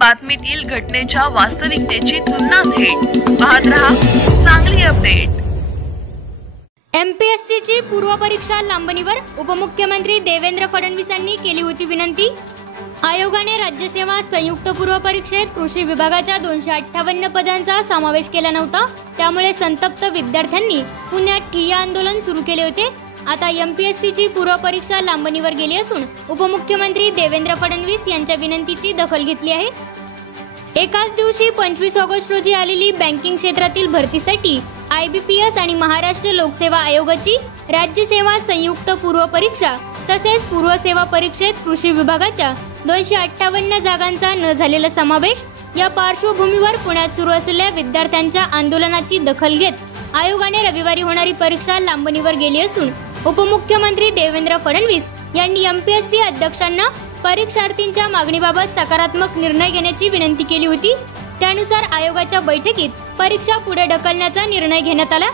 बातमीतील घटनेच्या वास्तविकतेची तुलना थेट पाहत रहा सांगली अपडेट। एमपीएससीची पूर्व परीक्षा लांबणीवर उपमुख्यमंत्री देवेंद्र फडणवीस यांनी केली होती विनंती। आयोगाने राज्यसेवा संयुक्त पूर्व परीक्षेत कृषी विभागाच्या 258 पदांचा समावेश केला नव्हता, त्यामुळे संतप्त विद्यार्थ्यांनी पुण्यात ठिय्या आंदोलन सुरू केले होते। आता एमपीएससीची पूर्व परीक्षा लांबणीवर गेली असून उपमुख्यमंत्री देवेंद्र फडणवीस यांच्या विनंतीची दखल घेतली आहे। एकाच दिवशी 25 ऑगस्ट रोजी आलेली बँकिंग क्षेत्रातील भरतीसाठी IBPS आणि महाराष्ट्र लोकसेवा आयोगाची राज्यसेवा संयुक्त पूर्व परीक्षा तसेच पूर्व सेवा परीक्षेत कृषी विभागाच्या 258 जागांचा न झालेला समावेश या पार्श्वभूमीवर पुण्यात सुरू असलेल्या विद्यार्थ्यांच्या आंदोलनाची दखल घेत आयोगाने रविवारी होणारी परीक्षा लांबणीवर गेली असून उपमुख्यमंत्री देवेंद्र फडणवीस यांनी एमपीएससी अध्यक्षांना परीक्षार्थींच्या मागणीबाबत सकारात्मक निर्णय घेण्याची विनंती केली होती। त्यानुसार आयोगाच्या बैठकीत परीक्षा पुढे ढकलण्याचा निर्णय घेण्यात आला।